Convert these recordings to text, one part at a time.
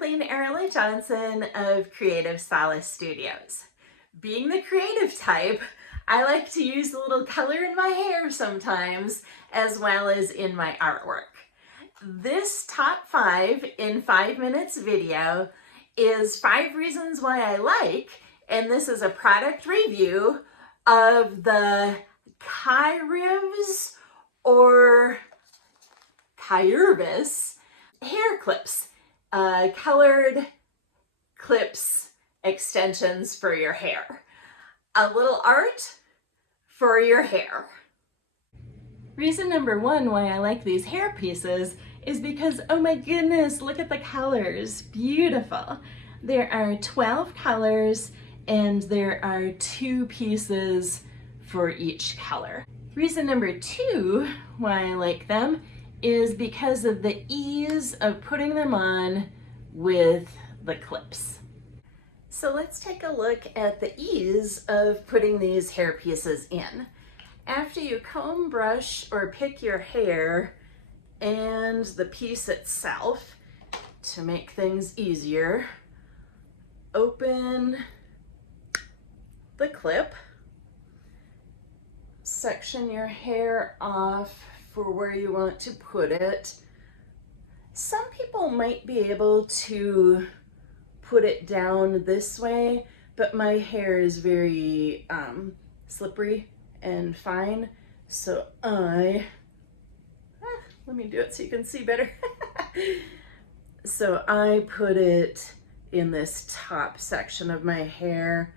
Kathleen Arola-Johnson of Creative Solace Studios. Being the creative type, I like to use a little color in my hair sometimes, as well as in my artwork. This top 5 in 5 minutes video is 5 reasons why I like, and this is a product review of the Kyerivs or Kyerivs hair clips, colored clips, extensions for your hair. A little art for your hair. Reason number 1 why I like these hair pieces is because, oh my goodness, look at the colors, beautiful. There are 12 colors and there are 2 pieces for each color. Reason number 2 why I like them is because of the ease of putting them on with the clips. So let's take a look at the ease of putting these hair pieces in. After you comb, brush, or pick your hair and the piece itself, to make things easier, open the clip, section your hair off for where you want to put it. Some people might be able to put it down this way, but my hair is very slippery and fine, so let me do it so you can see better. So I put it in this top section of my hair,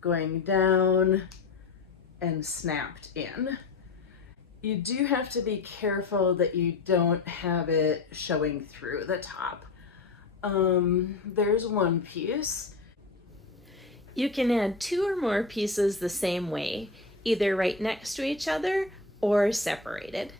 going down and snapped in. You do have to be careful that you don't have it showing through the top. There's one piece. You can add 2 or more pieces the same way, either right next to each other or separated.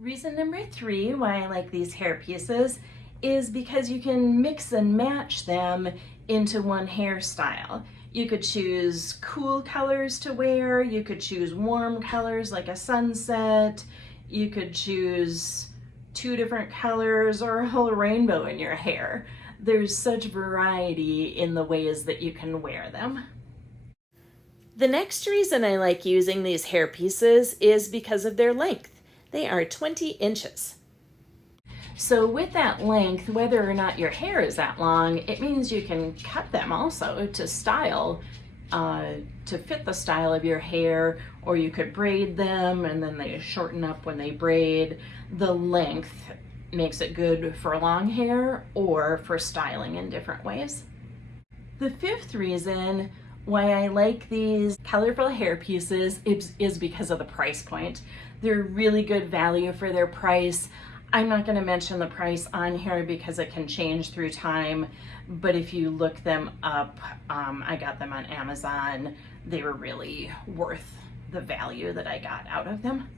Reason number 3 why I like these hair pieces is because you can mix and match them into one hairstyle. You could choose cool colors to wear, you could choose warm colors like a sunset, you could choose 2 different colors or a whole rainbow in your hair. There's such variety in the ways that you can wear them. The next reason I like using these hair pieces is because of their length. They are 20 inches. So with that length, whether or not your hair is that long, it means you can cut them also to style, to fit the style of your hair, or you could braid them and then they shorten up when they braid. The length makes it good for long hair or for styling in different ways. The 5th reason why I like these colorful hair pieces is because of the price point. They're really good value for their price. I'm not going to mention the price on here because it can change through time, but if you look them up, I got them on Amazon. They were really worth the value that I got out of them.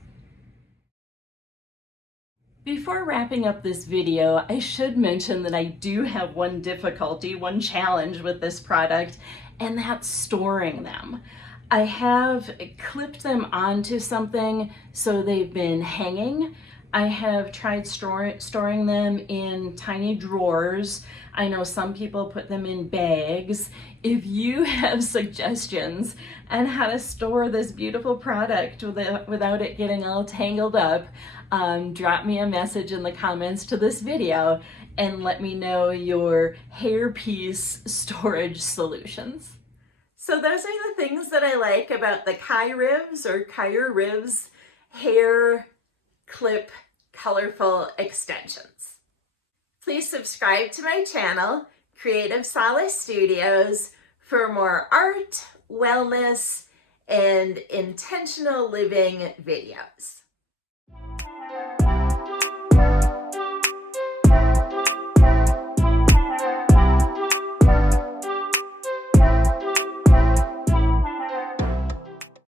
Before wrapping up this video, I should mention that I do have one difficulty, one challenge with this product, and that's storing them. I have clipped them onto something so they've been hanging. I have tried storing them in tiny drawers. I know some people put them in bags. If you have suggestions on how to store this beautiful product without it getting all tangled up, drop me a message in the comments to this video and let me know your hairpiece storage solutions. So those are the things that I like about the Kyerivs or Kyerivs hair clip colorful extensions. Please subscribe to my channel, Creative Solace Studios, for more art, wellness, and intentional living videos.